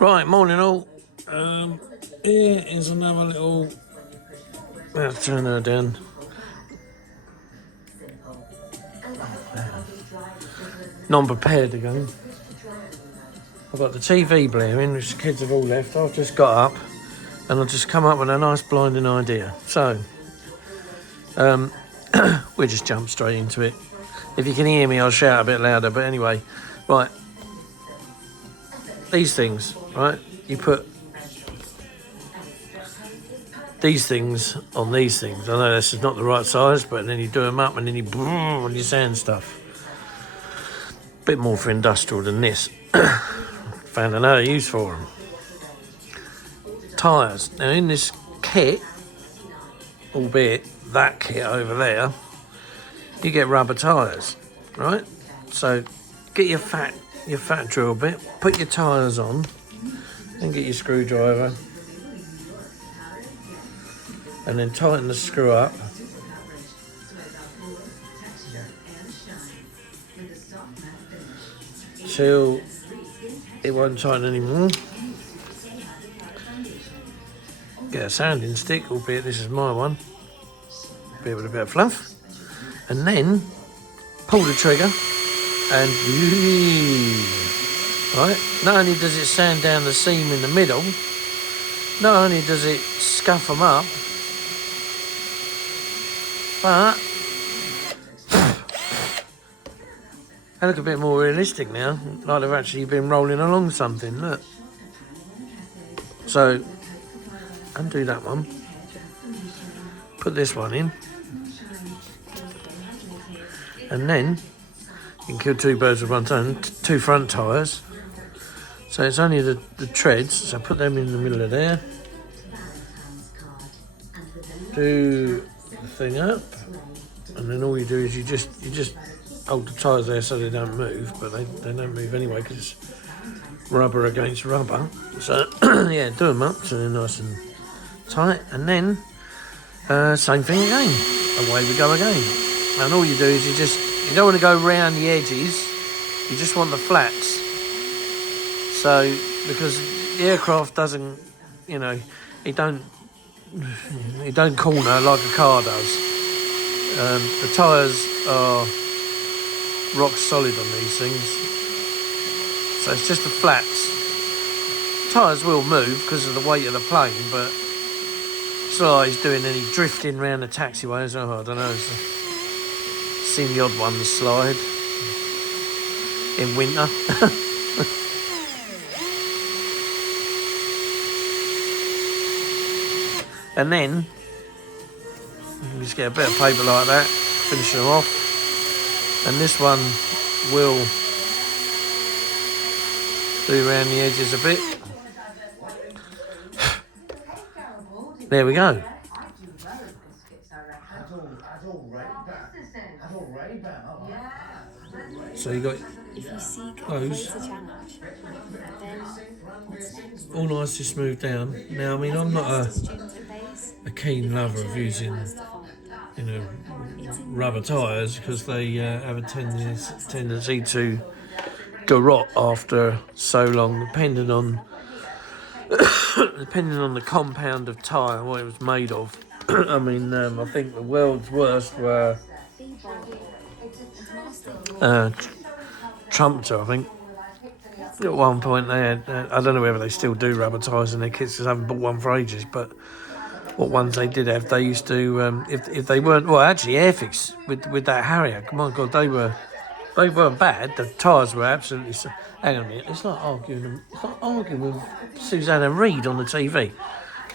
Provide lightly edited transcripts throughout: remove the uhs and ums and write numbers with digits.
Right, morning all. Here is another little. Let's turn her down. Non-prepared again. I've got the TV blaring, which the kids have all left. I've just got up and I've just come up with a nice blinding idea. So, we'll just jump straight into it. If you can hear me, I'll shout a bit louder. But anyway, right. These things, right? You put these things on these things. I know this is not the right size, but then you do them up and then you on your sand stuff. Bit more for industrial than this. Found another use for them. Tyres. Now in this kit, albeit that kit over there, you get rubber tyres, right? So get your fat drill bit, put your tyres on, and get your screwdriver, and then tighten the screw up. Till it won't tighten anymore. Get a sanding stick, albeit this is my one, bit with a bit of fluff, and then pull the trigger and right. Not only does it sand down the seam in the middle, not only does it scuff them up, but they look a bit more realistic now, like they've actually been rolling along something, look. So, undo that one, put this one in, and then you can kill two birds with one stone, two front tyres. So it's only the treads, so put them in the middle of there, do the thing up, and then all you do is you just hold the tyres there so they don't move, but they don't move anyway because it's rubber against rubber. So yeah, do them up so they're nice and tight, and then same thing again. Away we go again. And all you do is you don't want to go round the edges, you just want the flats. So because the aircraft doesn't, it don't corner like a car does. The tyres are rock solid on these things, so it's just the flats. Tyres will move because of the weight of the plane, but it's not like he's doing any drifting around the taxiways. I don't know. Seen the odd ones slide in winter. And then you just get a bit of paper like that, finish them off, and this one will do around the edges a bit. There we go. So you got those all nicely smoothed down. Now, I mean, I'm not a keen lover of using, rubber tyres because they have a tendency to rot after so long, depending on the compound of tyre, what it was made of. I mean, I think the world's worst were Trumpter, I think. At one point they had, I don't know whether they still do rubber tyres in their kits because I haven't bought one for ages, but what ones they did have, they used to, if they weren't, well actually Airfix with that Harrier, my God, they weren't bad, the tyres were absolutely, hang on a minute, it's like arguing with Susanna Reid on the TV.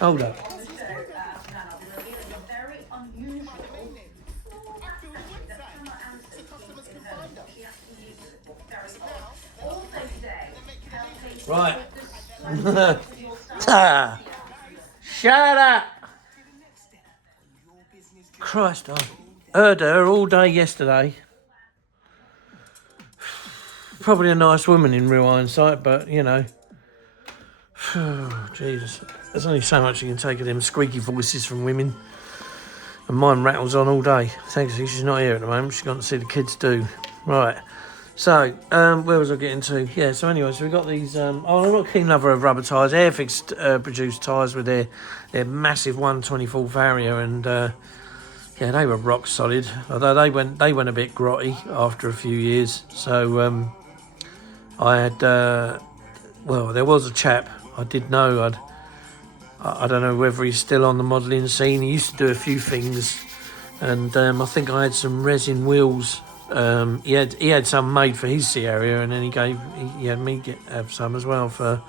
Hold up. Right. Shut up. Christ, I heard her all day yesterday. Probably a nice woman in real hindsight, but, Jesus. There's only so much you can take of them squeaky voices from women. And mine rattles on all day. Thankfully, she's not here at the moment. She's gone to see the kids do. Right. So, where was I getting to? Yeah, so anyway, so we got these... I'm not a keen lover of rubber tyres. Airfix produced tyres with their massive 1/24 area, and yeah, they were rock solid. Although they went a bit grotty after a few years. So I had... well, there was a chap I did know. I don't know whether he's still on the modelling scene. He used to do a few things, and I think I had some resin wheels. He had some made for his sea area, and then he had me have some as well for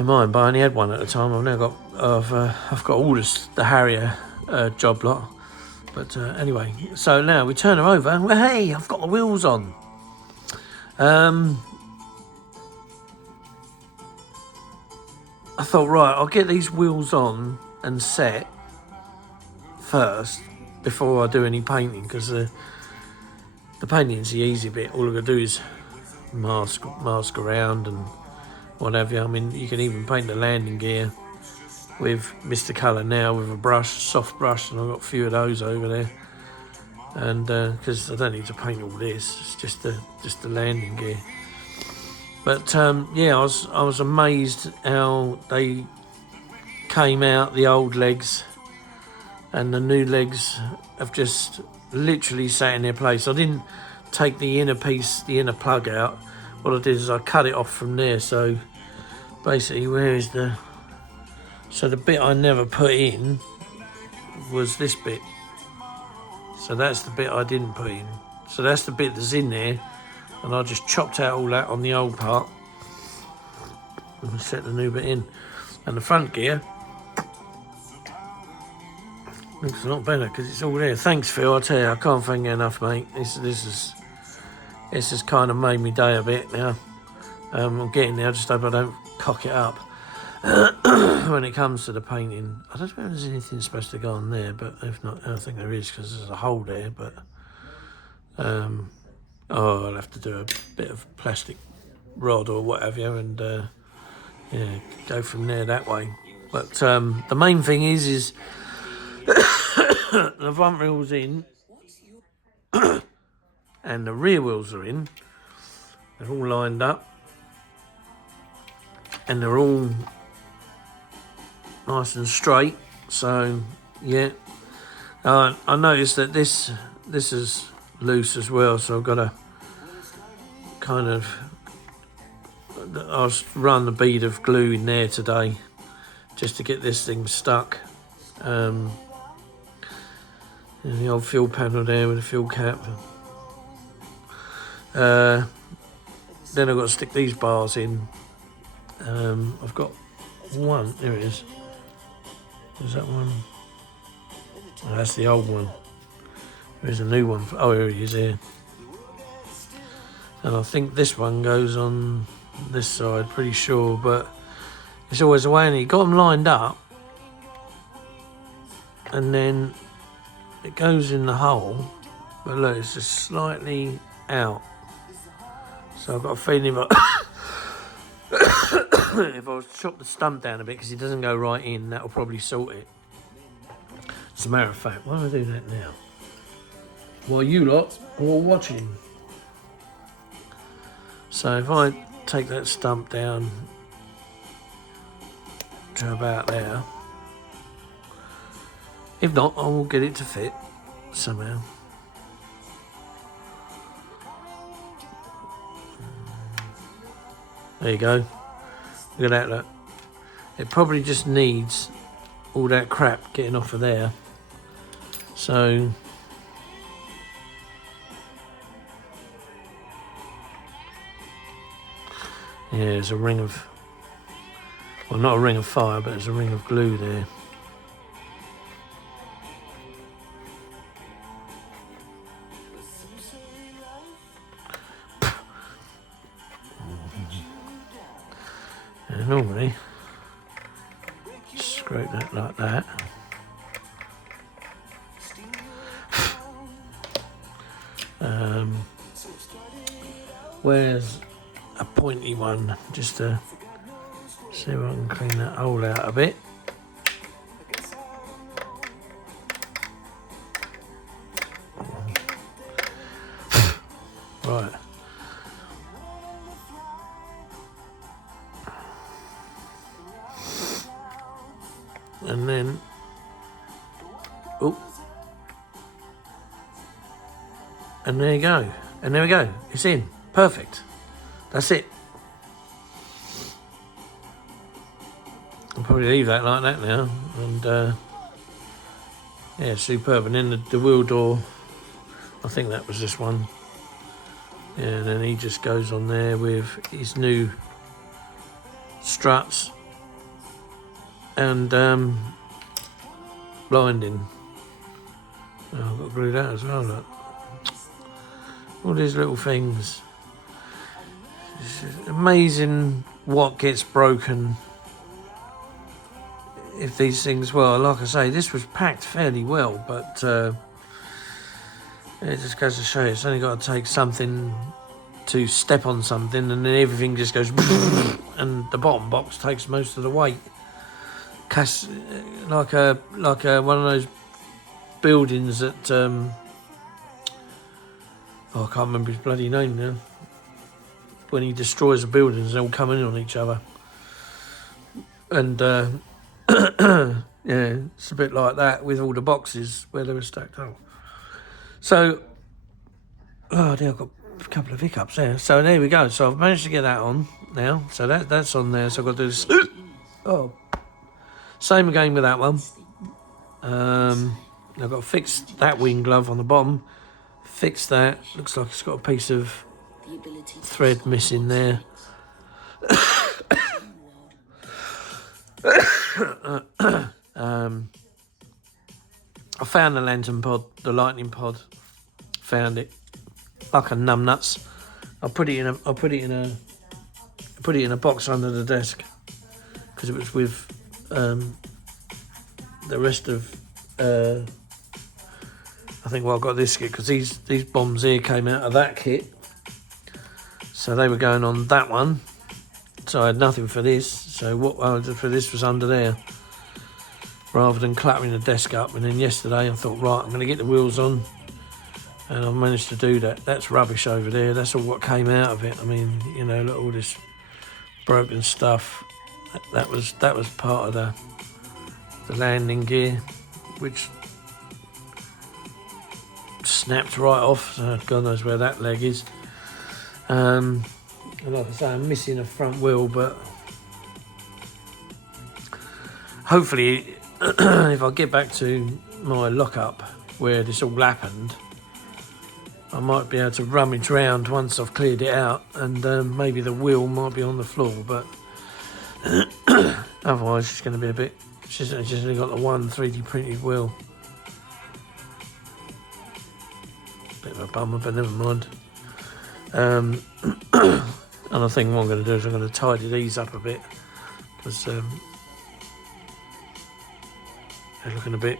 mine. But I only had one at the time. I've now got I've got all the Harrier job lot. But anyway, so now we turn her over, and well, hey, I've got the wheels on. I thought, right, I'll get these wheels on and set first before I do any painting, because the painting's the easy bit. All I've got to do is mask around and whatever. I mean, you can even paint the landing gear with Mr. Colour now with a brush, soft brush, and I've got a few of those over there. And because I don't need to paint all this, it's just the landing gear. But yeah, I was amazed how they came out, the old legs, and the new legs have just literally sat in their place. I didn't take the inner piece, the inner plug out. What I did is I cut it off from there. So basically, the bit I never put in was this bit. So that's the bit I didn't put in. So that's the bit that's in there. And I just chopped out all that on the old part and set the new bit in. And the front gear looks a lot better because it's all there. Thanks, Phil. I tell you, I can't thank you enough, mate. This has kind of made me day a bit now. I'm getting there. I just hope I don't cock it up when it comes to the painting. I don't know if there's anything supposed to go on there, but if not, I think there is because there's a hole there. But I'll have to do a bit of plastic rod or whatever, and yeah, go from there that way. But the main thing is the front wheel's in and the rear wheels are in. They're all lined up and they're all nice and straight. So yeah, I noticed that this is loose as well, so I've got to kind of I'll run a bead of glue in there today just to get this thing stuck. And the old fuel panel there with the fuel cap. Then I've got to stick these bars in. I've got one. There it is. Is that one? Oh, that's the old one. There's a new one. Oh, here he is here. And I think this one goes on this side, pretty sure, but it's always the way, and you got them lined up, and then it goes in the hole, but look, it's just slightly out. So I've got a feeling if I was to chop the stump down a bit, because it doesn't go right in, that'll probably sort it. As a matter of fact, why don't I do that now? While you lot are all watching. So if I take that stump down to about there, if not, I will get it to fit somehow. There you go. Look at that, look. It probably just needs all that crap getting off of there. So yeah, there's a ring of, well, not a ring of fire, but there's a ring of glue there. And normally, scrape that like that. Where's a pointy one, just to see if I can clean that hole out a bit. and then, oh, and there you go, and there we go, it's in, perfect, that's it. I'll probably leave that like that now, and yeah, superb. And then the wheel door, I think that was this one. Yeah, and then he just goes on there with his new struts and blinding. Oh, I've got to glue that as well, look. All these little things. It's amazing what gets broken. If these things, well, like I say, this was packed fairly well, but it just goes to show you, it's only got to take something to step on something, and then everything just goes, and the bottom box takes most of the weight. Like a one of those buildings that oh, I can't remember his bloody name now. When he destroys the buildings, they all come in on each other, and yeah, it's a bit like that with all the boxes where they were stacked up. So, oh dear, I've got a couple of hiccups there. So there we go. So I've managed to get that on now. So that's on there. So I've got to do this. Oh, same again with that one. I've got to fix that wing glove on the bottom. Fix that. Looks like it's got a piece of thread missing there. I found the lantern pod, the lightning pod. Found it like a numbnuts. I put it in a box under the desk because it was with the rest of. I think I got this kit because these bombs here came out of that kit, so they were going on that one. So I had nothing for this. So what I did for this was under there, rather than cluttering the desk up. And then yesterday I thought, right, I'm going to get the wheels on, and I managed to do that. That's rubbish over there. That's all what came out of it. I mean, you know, look, all this broken stuff. That was part of the landing gear, which snapped right off. So God knows where that leg is. And like I say, I'm missing a front wheel, but hopefully if I get back to my lockup where this all happened, I might be able to rummage around once I've cleared it out, and maybe the wheel might be on the floor, but otherwise it's going to be a bit. She's only got the one 3D printed wheel. Bit of a bummer, but never mind. And I think what I'm going to do is I'm going to tidy these up a bit, because they're looking a bit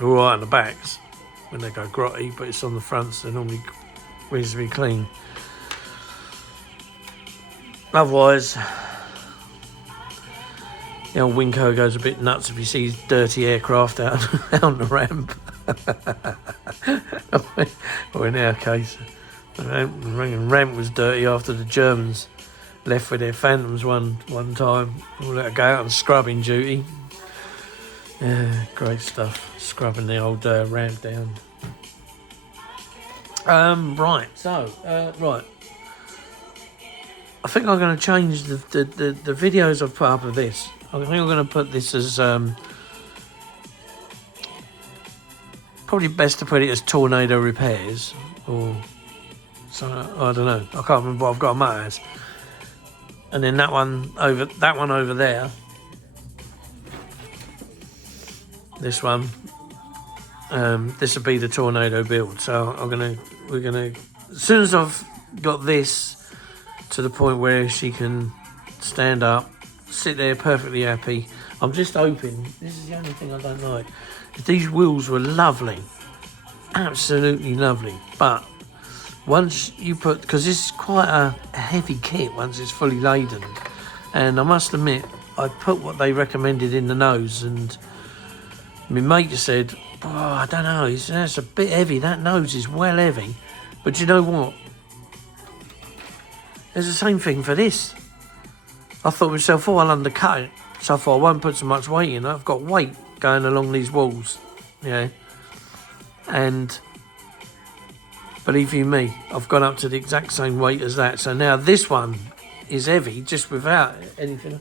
alright on the backs when they go grotty, but it's on the fronts, they're normally reasonably clean. Otherwise, the old Winco goes a bit nuts if he sees dirty aircraft out on the ramp. Or in our case, the ramp was dirty after the Germans left with their Phantoms one time. We'll let her go out on scrubbing duty. Yeah, great stuff. Scrubbing the old ramp down. Right, so, right. I think I'm going to change the videos I've put up of this. I think I'm going to put this as, probably best to put it as tornado repairs, or so, I don't know. I can't remember what I've got on my as. And then that one over there. This one. This will be the tornado build. So we're gonna as soon as I've got this to the point where she can stand up, sit there perfectly happy. I'm just hoping, this is the only thing I don't like. These wheels were lovely, absolutely lovely, but once you put, because this is quite a heavy kit once it's fully laden, and I must admit I put what they recommended in the nose, and my mate said, oh, I don't know, that's a bit heavy, that nose is well heavy. But you know what, there's the same thing for this. I thought to myself, oh, I'll undercut it So I thought I won't put so much weight in. I've got weight going along these walls, yeah. And believe you me, I've gone up to the exact same weight as that. So now this one is heavy just without anything.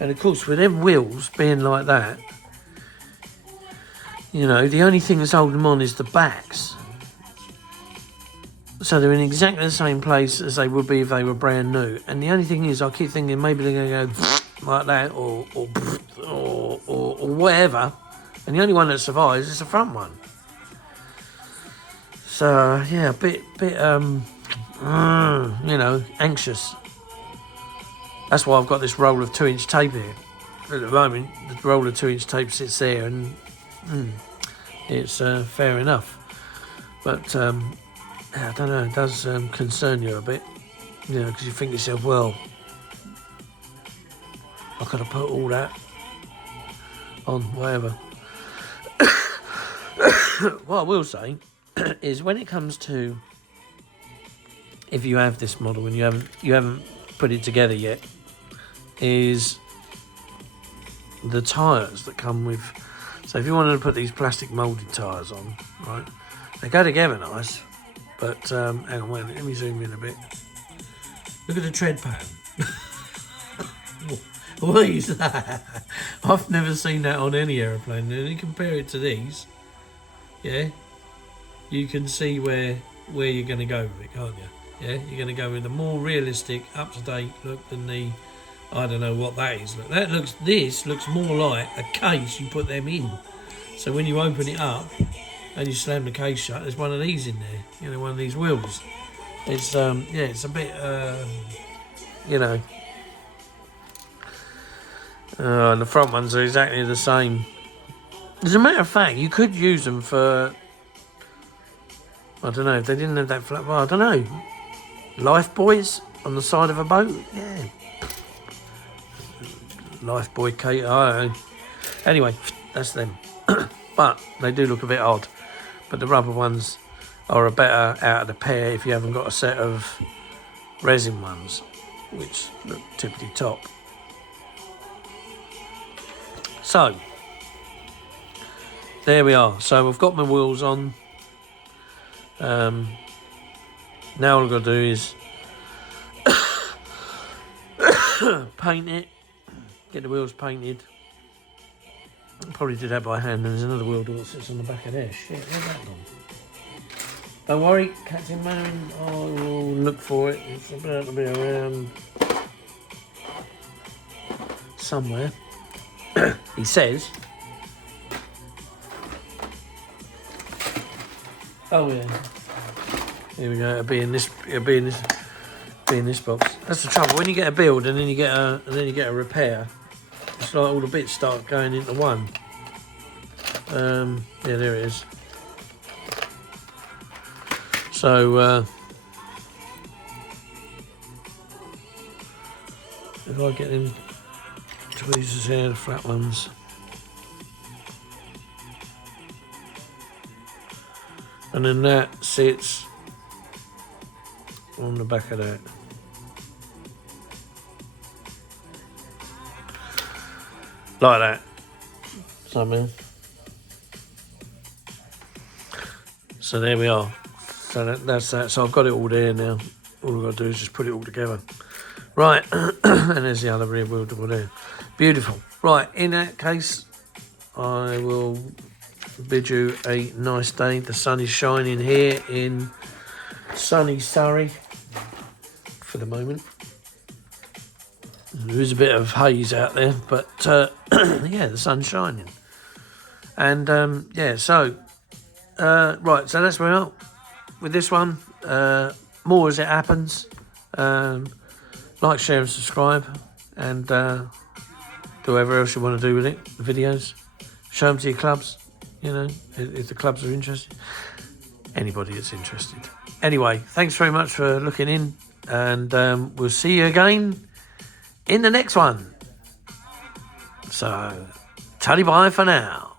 And of course, with them wheels being like that, you know, the only thing that's holding them on is the backs. So they're in exactly the same place as they would be if they were brand new. And the only thing is, I keep thinking maybe they're going to go like that or whatever. And the only one that survives is the front one. So yeah, a bit, you know, anxious. That's why I've got this roll of 2-inch tape here. At the moment, the roll of 2-inch tape sits there, and it's fair enough. But I don't know, it does concern you a bit, you know, because you think to yourself, well, I could have put all that on, whatever. What I will say is, when it comes to, if you have this model and you haven't put it together yet, is the tyres that come with. So if you wanted to put these plastic moulded tyres on, right, they go together nice, but hang on, wait, let me zoom in a bit. Look at the tread pattern. What is that? I've never seen that on any aeroplane. And you compare it to these, yeah, you can see where you're going to go with it, can't you? Yeah, you're going to go with a more realistic, up-to-date look than the, I don't know what that is. Look, this looks more like a case you put them in. So when you open it up and you slam the case shut, there's one of these in there. You know, one of these wheels. It's yeah, it's a bit, you know. And the front ones are exactly the same. As a matter of fact, you could use them for, I don't know, if they didn't have that flat bar, I don't know. Life buoys on the side of a boat? Yeah. Life buoy Kate, I don't know. Anyway, that's them. But they do look a bit odd. But the rubber ones are a better out of the pair if you haven't got a set of resin ones, which look tippity top. So, there we are. So I've got my wheels on. Now all I've got to do is paint it, get the wheels painted. Probably did that by hand. There's another wheel that sits on the back of there. Shit, where's that gone? Don't worry, Captain Man, I will look for it. It's about to be around somewhere. He says. Oh yeah. Here we go. It'll be in this box. That's the trouble. When you get a build and then you get a repair, it's like all the bits start going into one. Yeah, there it is. So if I get in tweezers here, the flat ones. And then that sits on the back of that. Like that. Something. So there we are. So that's that. So I've got it all there now. All I've got to do is just put it all together. Right. And there's the other rear wheel double there. Beautiful. Right. In that case, I will bid you a nice day. The sun is shining here in sunny Surrey for the moment. There is a bit of haze out there, but yeah, the sun's shining. And yeah, so right, so that's where we are with this one. More as it happens. Like, share and subscribe, and do whatever else you want to do with it. The videos, show them to your clubs, you know, if the clubs are interested. Anybody that's interested. Anyway, thanks very much for looking in, and we'll see you again in the next one. So, tally bye for now.